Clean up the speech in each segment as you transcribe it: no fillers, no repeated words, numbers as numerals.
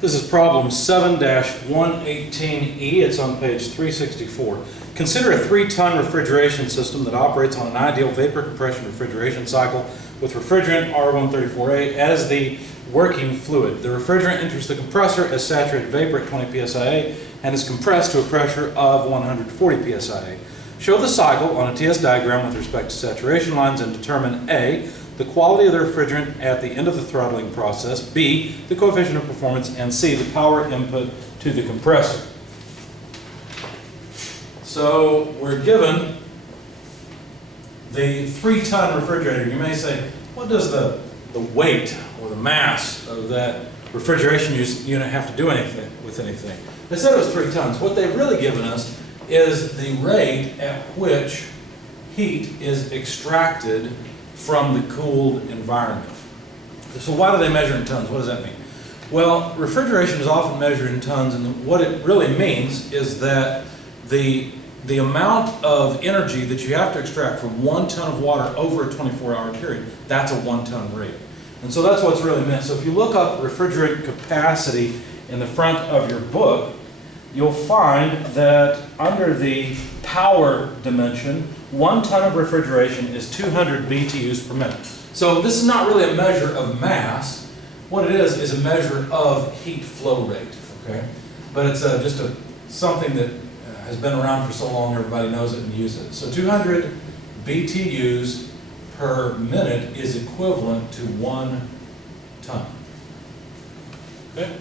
This is problem 7-118E. It's on page 364. Consider a 3-ton refrigeration system that operates on an ideal vapor compression refrigeration cycle with refrigerant R134A as the working fluid. The refrigerant enters the compressor as saturated vapor at 20 psia and is compressed to a pressure of 140 psia. Show the cycle on a TS diagram with respect to saturation lines and determine A, the quality of the refrigerant at the end of the throttling process, B, the coefficient of performance, and C, the power input to the compressor. So we're given the 3-ton refrigerator. You may say, what does the weight or the mass of that refrigeration unit have to do with anything? They said it was 3 tons. What they've really given us is the rate at which heat is extracted from the cooled environment. So why do they measure in tons? What does that mean? Well, refrigeration is often measured in tons, and what it really means is that the amount of energy that you have to extract from 1 ton of water over a 24-hour period, that's a 1-ton rate. And so that's what's really meant. So if you look up refrigerant capacity in the front of your book, you'll find that under the power dimension, 1 ton of refrigeration is 200 BTUs per minute. So this is not really a measure of mass. What it is a measure of heat flow rate, okay? But it's just something that has been around for so long, everybody knows it and uses it. So 200 BTUs per minute is equivalent to 1 ton. Okay?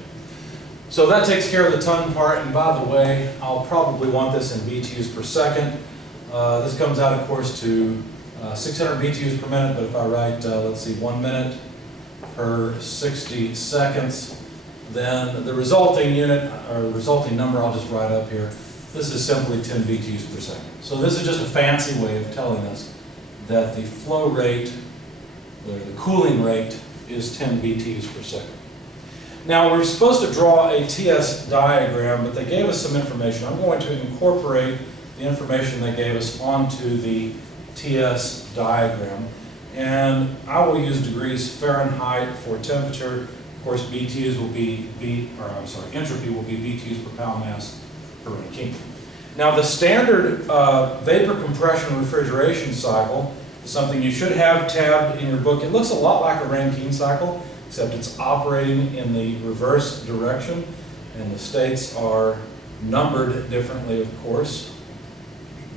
So that takes care of the ton part, and by the way, I'll probably want this in BTUs per second. This comes out, of course, to 600 BTUs per minute, but if I write, let's see, 1 minute per 60 seconds, then the resulting unit, or resulting number, I'll just write up here. This is simply 10 BTUs per second. So this is just a fancy way of telling us that the flow rate, or the cooling rate, is 10 BTUs per second. Now we're supposed to draw a TS diagram, but they gave us some information. I'm going to incorporate the information they gave us onto the TS diagram. And I will use degrees Fahrenheit for temperature. Of course, BTUs will be, entropy will be BTUs per pound mass per Rankine. Now the standard vapor compression refrigeration cycle is something you should have tabbed in your book. It looks a lot like a Rankine cycle, except it's operating in the reverse direction, and the states are numbered differently, of course.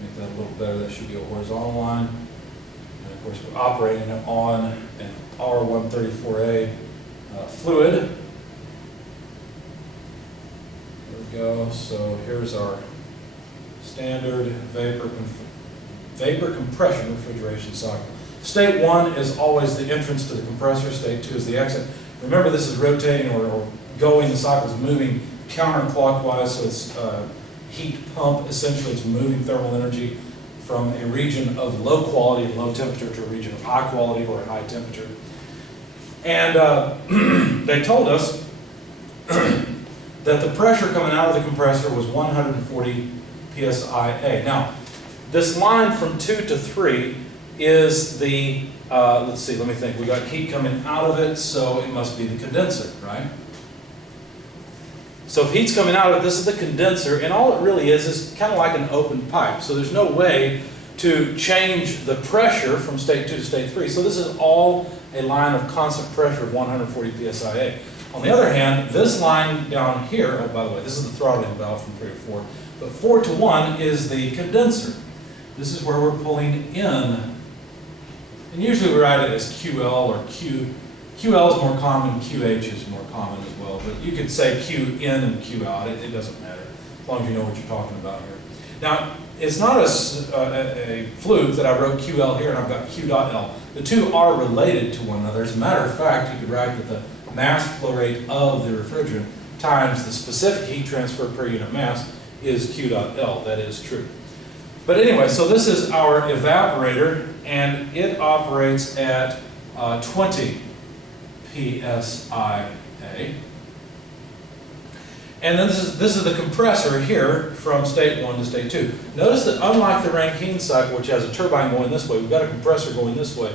Make that a little better. That should be a horizontal line. And of course, we're operating on an R134A fluid. There we go. So here's our standard vapor compression refrigeration cycle. State 1 is always the entrance to the compressor. State 2 is the exit. Remember, this is rotating or going. The cycle is moving counterclockwise, so it's heat pump. Essentially, it's moving thermal energy from a region of low quality and low temperature to a region of high quality or high temperature. And they told us that the pressure coming out of the compressor was 140 psia. Now, this line from 2 to 3 is the, let's see, let me think. We got heat coming out of it, so it must be the condenser, right? So if heat's coming out of it, this is the condenser, and all it really is kind of like an open pipe. So there's no way to change the pressure from state 2 to state 3. So this is all a line of constant pressure of 140 psia. On the other hand, this line down here, oh, by the way, this is the throttling valve from 3 to 4, but 4 to 1 is the condenser. This is where we're pulling in. And usually we write it as QL or Q. QL is more common, QH is more common as well, but you could say Q in and Q out. It doesn't matter, as long as you know what you're talking about here. Now, it's not a fluke that I wrote QL here and I've got Q dot L. The two are related to one another. As a matter of fact, you could write that the mass flow rate of the refrigerant times the specific heat transfer per unit mass is Q dot L. That is true. But anyway, so this is our evaporator, and it operates at 20 psia. And then this is the compressor here from state 1 to state 2. Notice that unlike the Rankine cycle, which has a turbine going this way, we've got a compressor going this way.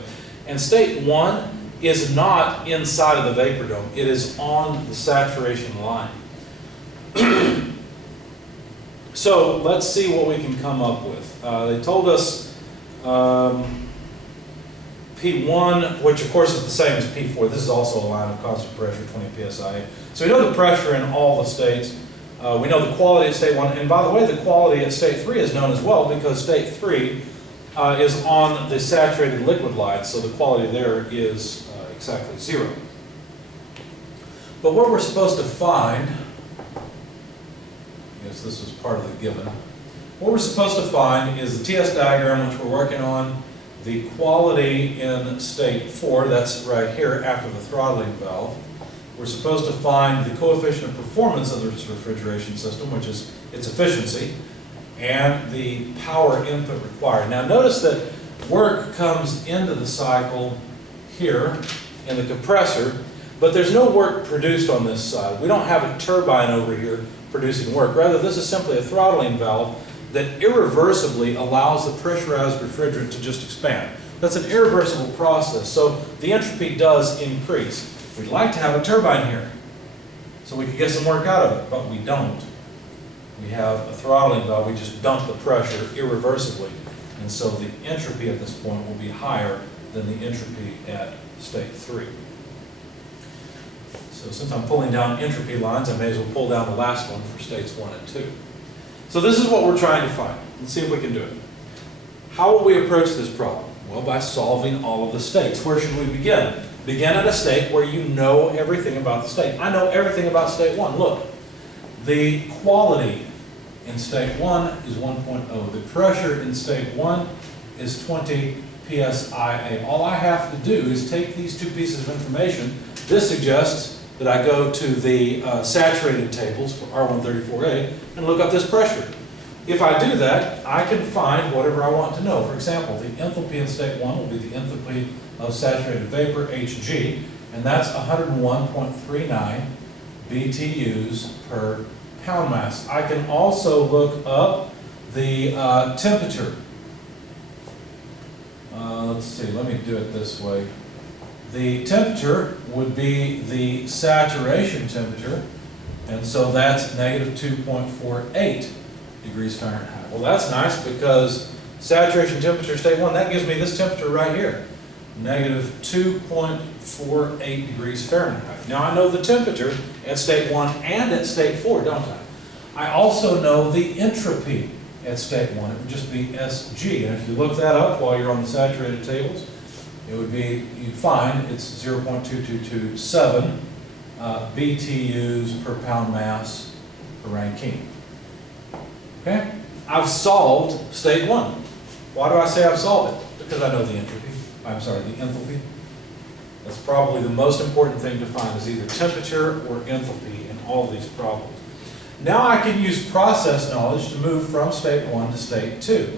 And state 1 is not inside of the vapor dome. It is on the saturation line. So let's see what we can come up with. They told us P1, which of course is the same as P4. This is also a line of constant pressure, 20 psi. So we know the pressure in all the states. We know the quality at state 1. And by the way, the quality at state 3 is known as well because state 3 is on the saturated liquid line. So the quality there is exactly 0. But what we're supposed to find, yes, this was part of the given. What we're supposed to find is the TS diagram, which we're working on, the quality in state 4, that's right here after the throttling valve. We're supposed to find the coefficient of performance of this refrigeration system, which is its efficiency, and the power input required. Now notice that work comes into the cycle here in the compressor, but there's no work produced on this side. We don't have a turbine over here producing work. Rather, this is simply a throttling valve that irreversibly allows the pressurized refrigerant to just expand. That's an irreversible process, so the entropy does increase. We'd like to have a turbine here so we could get some work out of it, but we don't. We have a throttling valve, we just dump the pressure irreversibly, and so the entropy at this point will be higher than the entropy at state 3. So since I'm pulling down entropy lines, I may as well pull down the last one for states 1 and 2. So this is what we're trying to find. Let's see if we can do it. How will we approach this problem? Well, by solving all of the states. Where should we begin? Begin at a state where you know everything about the state. I know everything about state 1. Look, the quality in state 1 is 1.0. The pressure in state 1 is 20 psia. All I have to do is take these two pieces of information. This suggests that I go to the saturated tables for R134A and look up this pressure. If I do that, I can find whatever I want to know. For example, the enthalpy in state 1 will be the enthalpy of saturated vapor, Hg, and that's 101.39 BTUs per pound mass. I can also look up the temperature. Let's see, let me do it this way. The temperature would be the saturation temperature, and so that's negative 2.48 degrees Fahrenheit. Well, that's nice because saturation temperature state 1, that gives me this temperature right here, negative 2.48 degrees Fahrenheit. Now I know the temperature at state 1 and at state 4, don't I? I also know the entropy at state 1. It would just be Sg, and if you look that up while you're on the saturated tables, it would be, you'd find it's 0.2227 BTUs per pound mass per Rankine. Okay? I've solved state 1. Why do I say I've solved it? Because I know the entropy. I'm sorry, the enthalpy. That's probably the most important thing to find is either temperature or enthalpy in all these problems. Now I can use process knowledge to move from state 1 to state 2.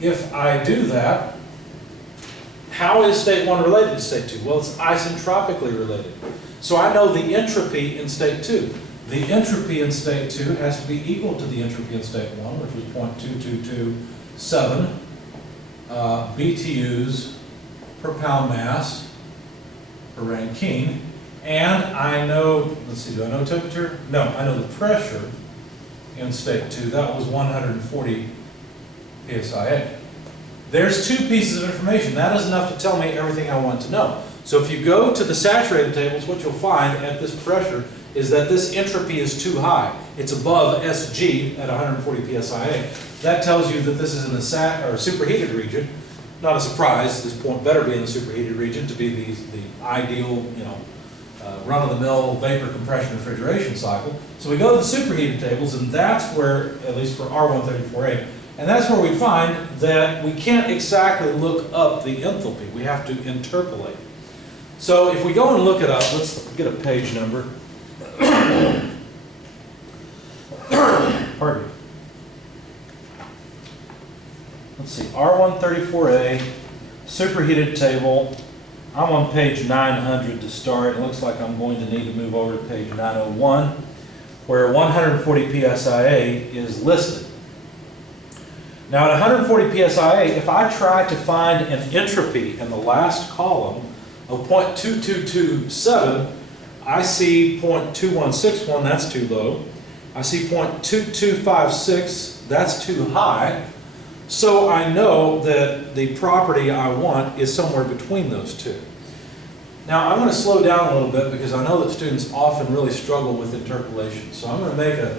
If I do that, how is state 1 related to state 2? Well, it's isentropically related. So I know the entropy in state 2. The entropy in state 2 has to be equal to the entropy in state 1, which was 0.2227 BTUs per pound mass per Rankine. And I know, let's see, do I know temperature? No, I know the pressure in state 2. That was 140 psia. There's two pieces of information. That is enough to tell me everything I want to know. So if you go to the saturated tables, what you'll find at this pressure is that this entropy is too high. It's above Sg at 140 psia. That tells you that this is in the superheated region. Not a surprise. This point better be in the superheated region to be the ideal, run-of-the-mill vapor compression refrigeration cycle. So we go to the superheated tables, and that's where, at least for R134A, and that's where we find that we can't exactly look up the enthalpy. We have to interpolate. So if we go and look it up, let's get a page number. Pardon me. Let's see, R134A, superheated table. I'm on page 900 to start. It looks like I'm going to need to move over to page 901, where 140 psia is listed. Now at 140 psia, if I try to find an entropy in the last column of 0.2227, I see 0.2161, that's too low. I see 0.2256, that's too high. So I know that the property I want is somewhere between those two. Now I'm going to slow down a little bit because I know that students often really struggle with interpolation. So I'm going to make a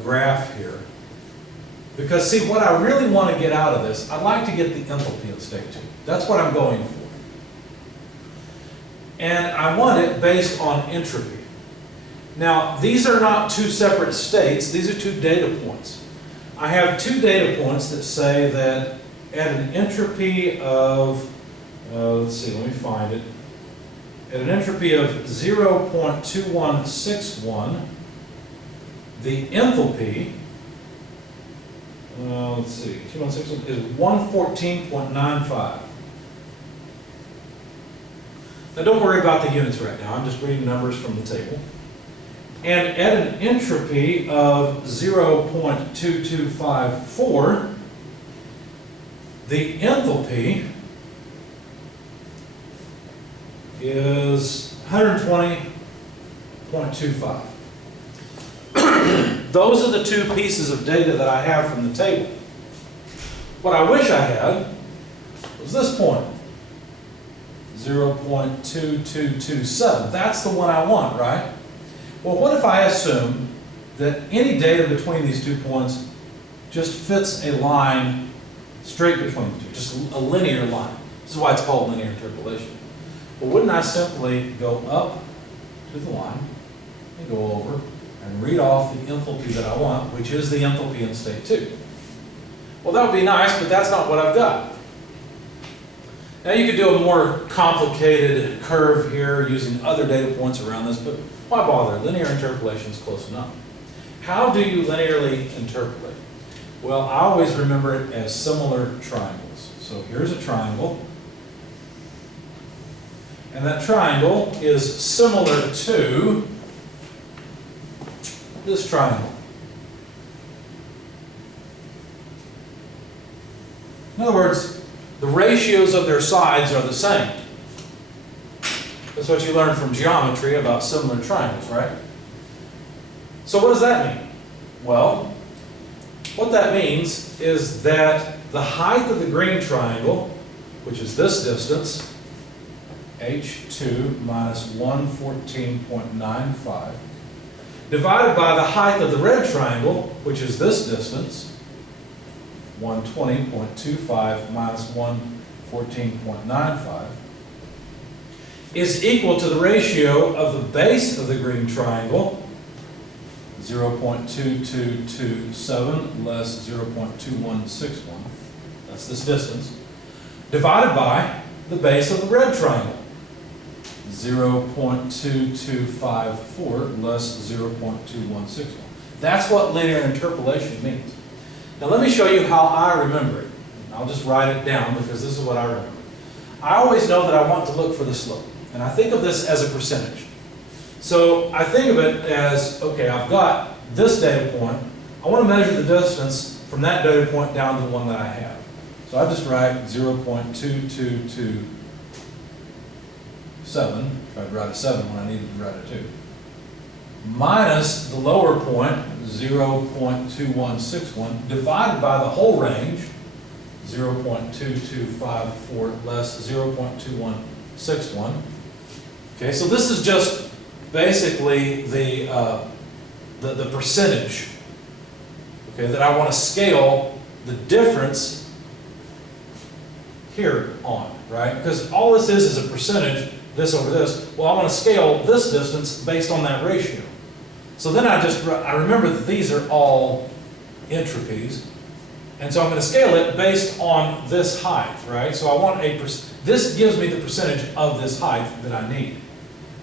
graph here. Because see, what I really want to get out of this, I'd like to get the enthalpy of state 2. That's what I'm going for. And I want it based on entropy. Now, these are not two separate states, these are two data points. I have two data points that say that at an entropy of, let's see, let me find it. At an entropy of 0.2161, the enthalpy, let's see, 2161 is 114.95. Now don't worry about the units right now, I'm just reading numbers from the table. And at an entropy of 0.2254, the enthalpy is 120.25. Those are the two pieces of data that I have from the table. What I wish I had was this point, 0.2227. That's the one I want, right? Well, what if I assume that any data between these 2 points just fits a line straight between the two, just a linear line? This is why it's called linear interpolation. Well, wouldn't I simply go up to the line and go over and read off the enthalpy that I want, which is the enthalpy in state 2? Well, that would be nice, but that's not what I've got. Now you could do a more complicated curve here using other data points around this, but why bother? Linear interpolation is close enough. How do you linearly interpolate? Well, I always remember it as similar triangles. So here's a triangle, and that triangle is similar to this triangle. In other words, the ratios of their sides are the same. That's what you learn from geometry about similar triangles, right? So what does that mean? Well, what that means is that the height of the green triangle, which is this distance, h2 minus 114.95, divided by the height of the red triangle, which is this distance, 120.25 minus 114.95, is equal to the ratio of the base of the green triangle, 0.2227 less 0.2161, that's this distance, divided by the base of the red triangle, 0.2254 less 0.2161. That's what linear interpolation means. Now let me show you how I remember it. I'll just write it down because this is what I remember. I always know that I want to look for the slope, and I think of this as a percentage. So I think of it as, okay, I've got this data point. I want to measure the distance from that data point down to the one that I have. So I just write 0.2227. Tried to write a 7 when I needed to write a 2. Minus the lower point, 0.2161, divided by the whole range, 0.2254 less 0.2161. Okay, so this is just basically the percentage, okay, that I want to scale the difference here on, right? Because all this is a percentage, this over this. Well, I want to scale this distance based on that ratio. So then I remember that these are all entropies, and so I'm going to scale it based on this height, right? So I want this gives me the percentage of this height that I need.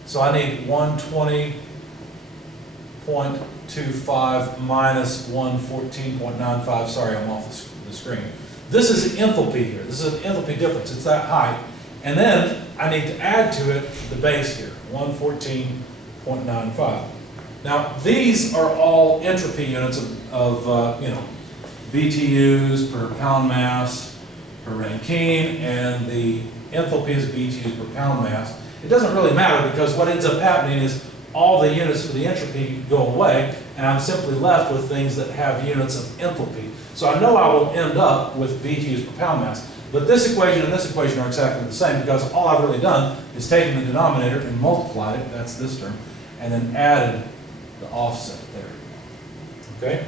So I need 120.25 minus 114.95. Sorry, I'm off the screen. This is an enthalpy here. This is an enthalpy difference. It's that height. And then I need to add to it the base here, 114.95. Now, these are all entropy units of BTUs per pound mass per Rankine, and the enthalpy is BTUs per pound mass. it doesn't really matter because what ends up happening is all the units for the entropy go away, and I'm simply left with things that have units of enthalpy. So I know I will end up with BTUs per pound mass. But this equation and this equation are exactly the same because all I've really done is taken the denominator and multiplied it, that's this term, and then added the offset there. Okay?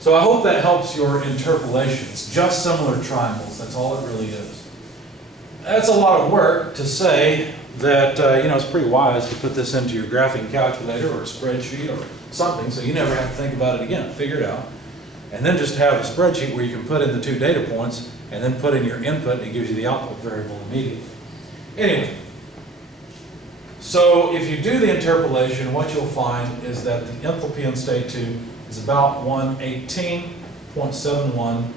So I hope that helps your interpolations. Just similar triangles, that's all it really is. That's a lot of work to say that, it's pretty wise to put this into your graphing calculator or a spreadsheet or something so you never have to think about it again. Figure it out. And then just have a spreadsheet where you can put in the 2 data points and then put in your input and it gives you the output variable immediately. Anyway, so if you do the interpolation, what you'll find is that the enthalpy in state 2 is about 118.71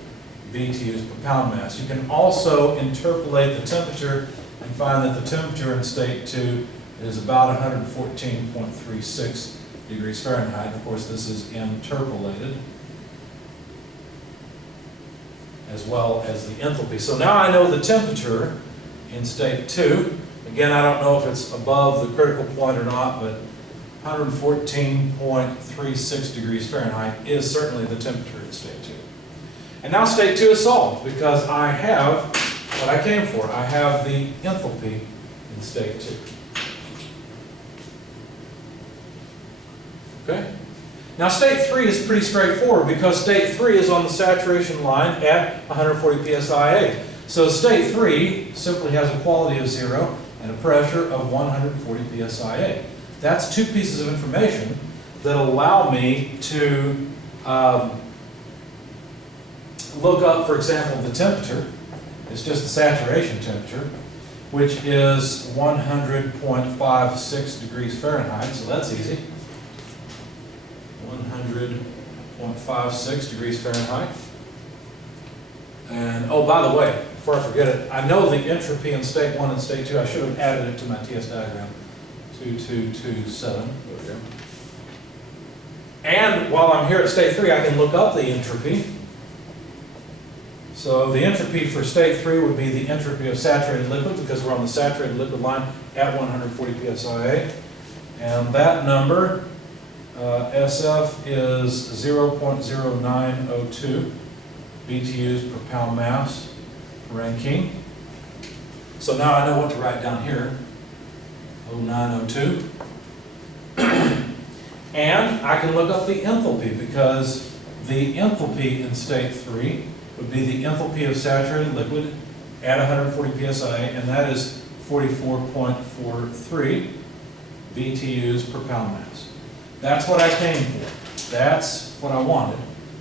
BTUs per pound mass. You can also interpolate the temperature and find that the temperature in state 2 is about 114.36 degrees Fahrenheit. Of course, this is interpolated, as well as the enthalpy. So now I know the temperature in state 2. Again, I don't know if it's above the critical point or not, but 114.36 degrees Fahrenheit is certainly the temperature in state 2. And now state 2 is solved because I have what I came for. I have the enthalpy in state 2. Okay? Now state 3 is pretty straightforward because state 3 is on the saturation line at 140 psi. So state 3 simply has a quality of 0 and a pressure of 140 psi. That's 2 pieces of information that allow me to look up, for example, the temperature. It's just the saturation temperature, which is 100.56 degrees Fahrenheit, so that's easy. 100.56 degrees Fahrenheit. And, oh, by the way, before I forget it, I know the entropy in state 1 and state 2. I should have added it to my TS diagram. 2227. There we go. And while I'm here at state 3, I can look up the entropy. So the entropy for state 3 would be the entropy of saturated liquid because we're on the saturated liquid line at 140 psi. And that number, SF, is 0.0902 BTUs per pound mass Rankine. So now I know what to write down here. 0902. And I can look up the enthalpy because the enthalpy in state 3 would be the enthalpy of saturated liquid at 140 psi, and that is 44.43 BTUs per pound mass. That's what I came for. That's what I wanted,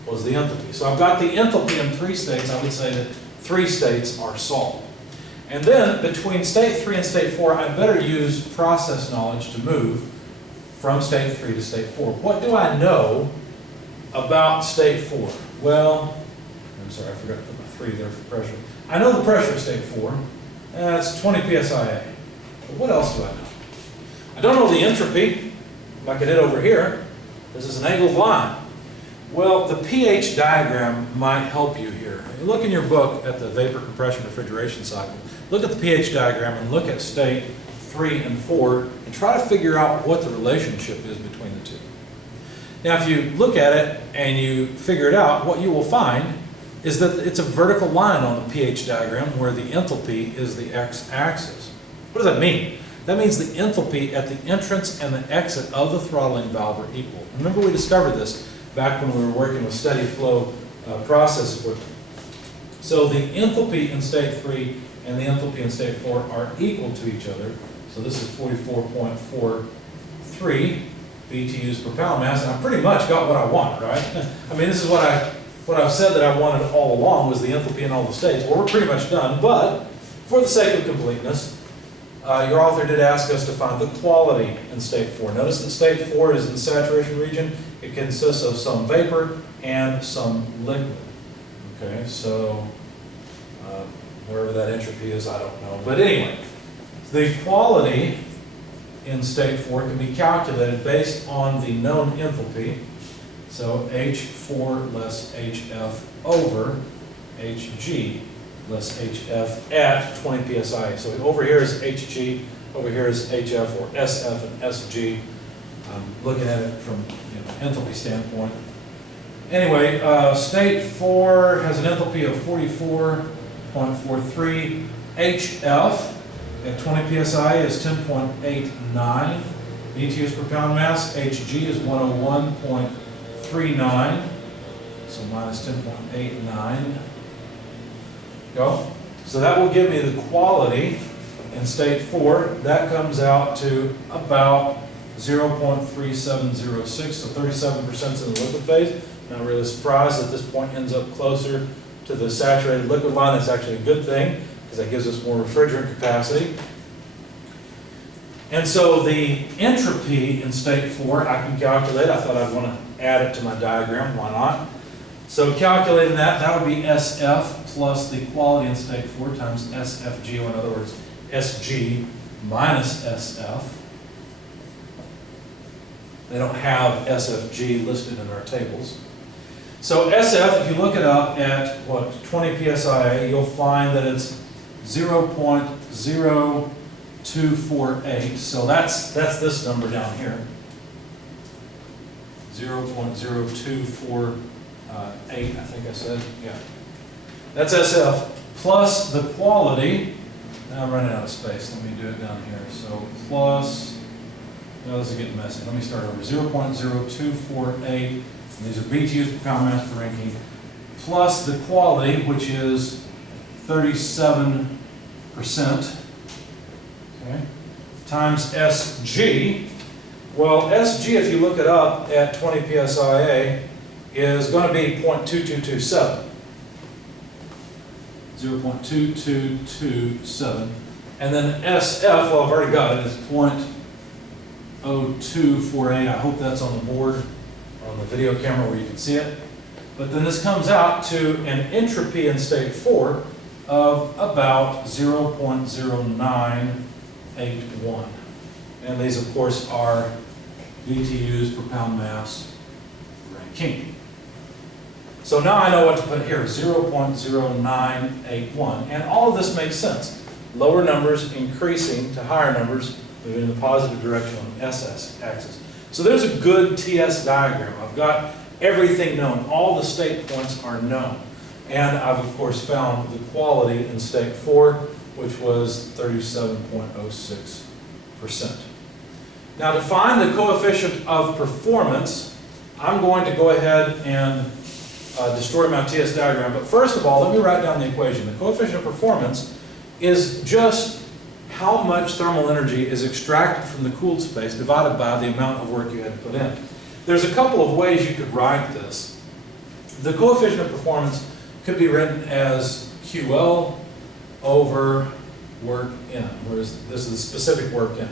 was the enthalpy. So I've got the enthalpy in 3 states. I would say that 3 states are solved. And then between state 3 and state 4, I better use process knowledge to move from state 3 to state 4. What do I know about state 4? Well, I'm sorry, I forgot to put my 3 there for pressure. I know the pressure of state 4. That's 20 psia. But what else do I know? I don't know the entropy, like I did over here. This is an angled line. Well, the pH diagram might help you here. Look in your book at the vapor compression refrigeration cycle. Look at the pH diagram and look at state 3 and 4 and try to figure out what the relationship is between the 2. Now, if you look at it and you figure it out, what you will find is that it's a vertical line on the pH diagram where the enthalpy is the x-axis. What does that mean? That means the enthalpy at the entrance and the exit of the throttling valve are equal. Remember we discovered this back when we were working with steady flow process equipment. So the enthalpy in state 3 and the enthalpy in state 4 are equal to each other. So this is 44.43 BTUs per pound mass, and I pretty much got what I want, right? I mean, this is what I've said that I wanted all along was the enthalpy in all the states. Well, we're pretty much done, but for the sake of completeness, your author did ask us to find the quality in state 4. Notice that state 4 is in the saturation region. It consists of some vapor and some liquid. Okay, so wherever that entropy is, I don't know. But anyway, the quality in state 4 can be calculated based on the known enthalpy. So H4 less HF over Hg less HF at 20 psi. So over here is Hg over here is HF or SF and SG. I'm looking at it from enthalpy standpoint. Anyway, state 4 has an enthalpy of 44.43. HF at 20 psi is 10.89 BTUs per pound mass. HG is 101.39, so minus 10.89. Go. So that will give me the quality in state 4. That comes out to about 0.3706, so 37% is in the liquid phase. Not really surprised that this point ends up closer to the saturated liquid line. That's actually a good thing, because that gives us more refrigerant capacity. And so the entropy in state 4, I can calculate. I thought I'd want to add it to my diagram. Why not? So calculating that, that would be SF plus the quality in state 4 times SFG, or in other words, SG minus SF. They don't have SFG listed in our tables. So SF, if you look it up at, 20 psia, you'll find that it's 0.0248. So that's this number down here. 0.0248, I think I said. Yeah. That's SF. Plus the quality. Now I'm running out of space. Let me do it down here. So plus, no, this is getting messy. Let me start over. 0.0248. These are BTUs per pound mass per ranking, plus the quality, which is 37%, okay, times SG. Well, SG, if you look it up at 20 psia, is going to be 0.2227. 0.2227. And then SF, well, I've already got it, is 0.0248. I hope that's on the board, on the video camera where you can see it. But then this comes out to an entropy in state 4 of about 0.0981. And these, of course, are BTUs per pound mass Rankine. So now I know what to put here, 0.0981. And all of this makes sense. Lower numbers increasing to higher numbers, moving in the positive direction on the SS axis. So there's a good TS diagram. I've got everything known. All the state points are known. And I've, of course, found the quality in state 4, which was 37.06%. Now, to find the coefficient of performance, I'm going to go ahead and destroy my TS diagram. But first of all, let me write down the equation. The coefficient of performance is just how much thermal energy is extracted from the cooled space divided by the amount of work you had to put in. There's a couple of ways you could write this. The coefficient of performance could be written as QL over work in, whereas this is the specific work in.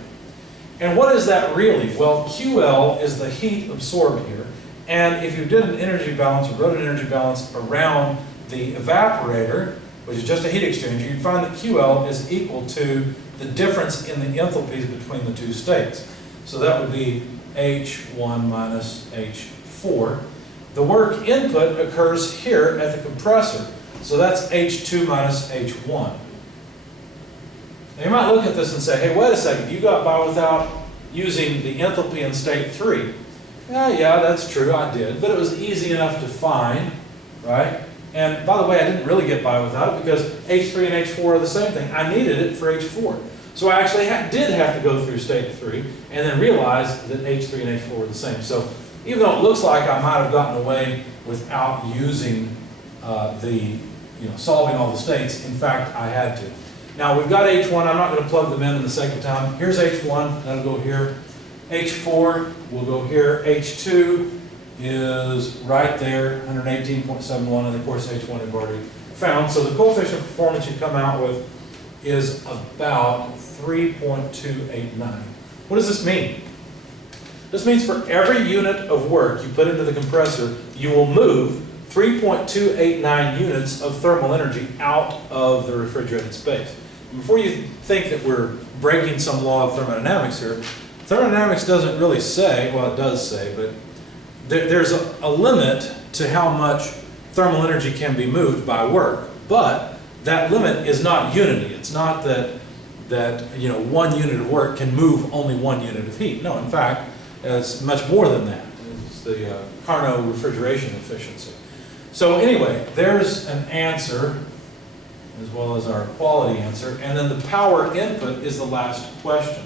And what is that really? Well, QL is the heat absorbed here. And if you did an energy balance or wrote an energy balance around the evaporator, which is just a heat exchanger, you'd find that QL is equal to the difference in the enthalpies between the two states. So that would be H1 minus H4. The work input occurs here at the compressor. So that's H2 minus H1. Now you might look at this and say, hey, wait a second, you got by without using the enthalpy in state 3. Yeah, that's true, I did, but it was easy enough to find, right? And by the way, I didn't really get by without it because H3 and H4 are the same thing. I needed it for H4. So I actually did have to go through state 3 and then realize that H3 and H4 were the same. So even though it looks like I might have gotten away without using solving all the states, in fact, I had to. Now we've got H1, I'm not going to plug them in the sake of time. Here's H1, that'll go here. H4 will go here. H2 is right there, 118.71, and of course H1 we've already found. So the coefficient of performance you come out with is about 3.289. What does this mean? This means for every unit of work you put into the compressor, you will move 3.289 units of thermal energy out of the refrigerated space. And before you think that we're breaking some law of thermodynamics here, thermodynamics doesn't really say, well it does say, but there's a limit to how much thermal energy can be moved by work. But that limit is not unity. It's not that that, you know, 1 unit of work can move only 1 unit of heat. No, in fact, it's much more than that. It's the Carnot refrigeration efficiency. So anyway, there's an answer, as well as our quality answer, and then the power input is the last question.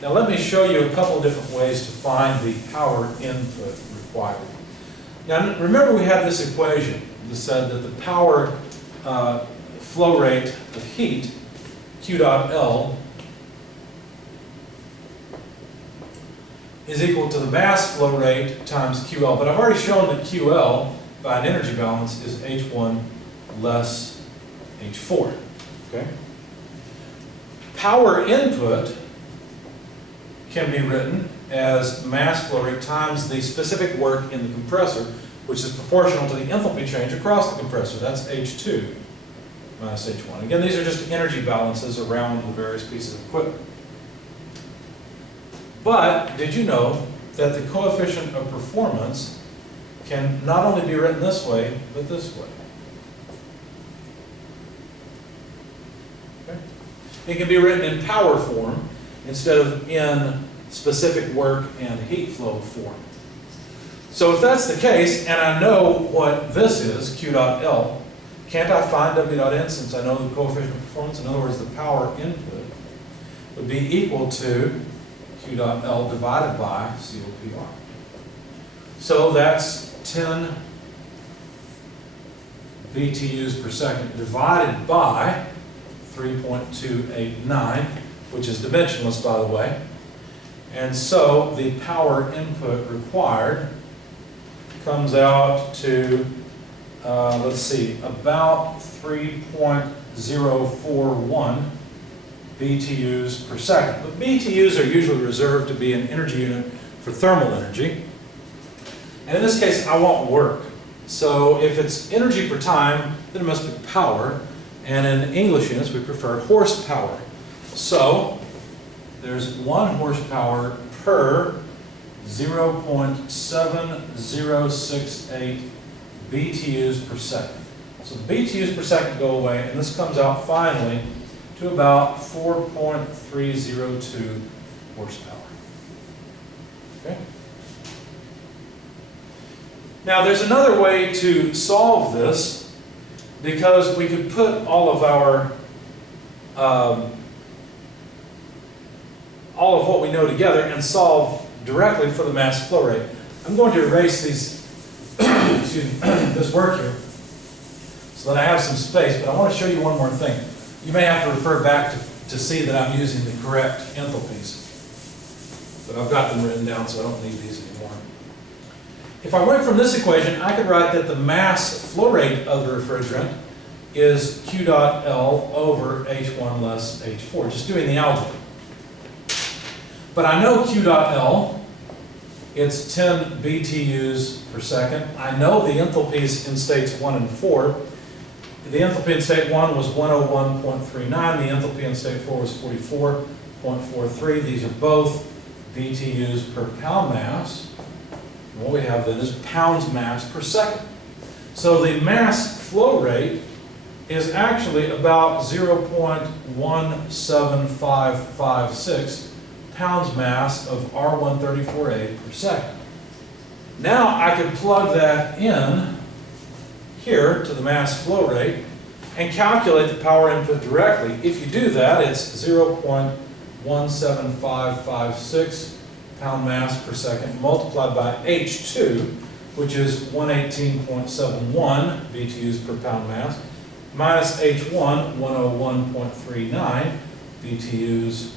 Now let me show you a couple of different ways to find the power input required. Now remember, we had this equation that said that the power flow rate of heat, Q dot L, is equal to the mass flow rate times QL. But I've already shown that QL, by an energy balance, is H1 less H4. Okay? Power input can be written as mass flow rate times the specific work in the compressor, which is proportional to the enthalpy change across the compressor. That's H2 minus H1. Again, these are just energy balances around the various pieces of equipment. But did you know that the coefficient of performance can not only be written this way, but this way? Okay. It can be written in power form instead of in specific work and heat flow form. So if that's the case, and I know what this is, Q dot L, can't I find W dot N since I know the coefficient of performance? In other words, the power input would be equal to Q dot L divided by COPR. So that's 10 BTUs per second divided by 3.289, which is dimensionless, by the way. And so the power input required comes out to, let's see, about 3.041 BTUs per second. But BTUs are usually reserved to be an energy unit for thermal energy. And in this case, I want work. So if it's energy per time, then it must be power. And in English units, we prefer horsepower. So there's 1 horsepower per 0.7068 BTUs per second. So the BTUs per second go away, and this comes out finally to about 4.302 horsepower. Okay? Now there's another way to solve this, because we could put all of what we know together and solve directly for the mass flow rate. I'm going to erase these, excuse me, this work here so that I have some space, but I want to show you one more thing. You may have to refer back to see that I'm using the correct enthalpies, but I've got them written down, so I don't need these anymore. If I went from this equation, I could write that the mass flow rate of the refrigerant is Q dot L over H1 less H4, just doing the algebra. But I know Q dot L, it's 10 BTUs per second. I know the enthalpies in states 1 and 4. The enthalpy in state 1 was 101.39. The enthalpy in state 4 was 44.43. These are both BTUs per pound mass. And what we have then is pounds mass per second. So the mass flow rate is actually about 0.17556 pounds mass of R134A per second. Now I could plug that in here to the mass flow rate and calculate the power input directly. If you do that, it's 0.17556 pound mass per second multiplied by H2, which is 118.71 BTUs per pound mass, minus H1, 101.39 BTUs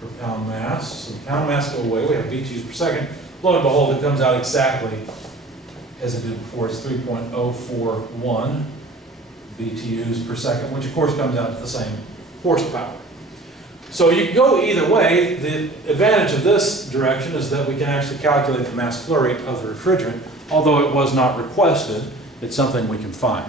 per pound mass. So the pound mass go away, we have BTUs per second. Lo and behold, it comes out exactly as it did before. It's 3.041 BTUs per second, which of course comes out to the same horsepower. So you can go either way. The advantage of this direction is that we can actually calculate the mass flow rate of the refrigerant. Although it was not requested, it's something we can find.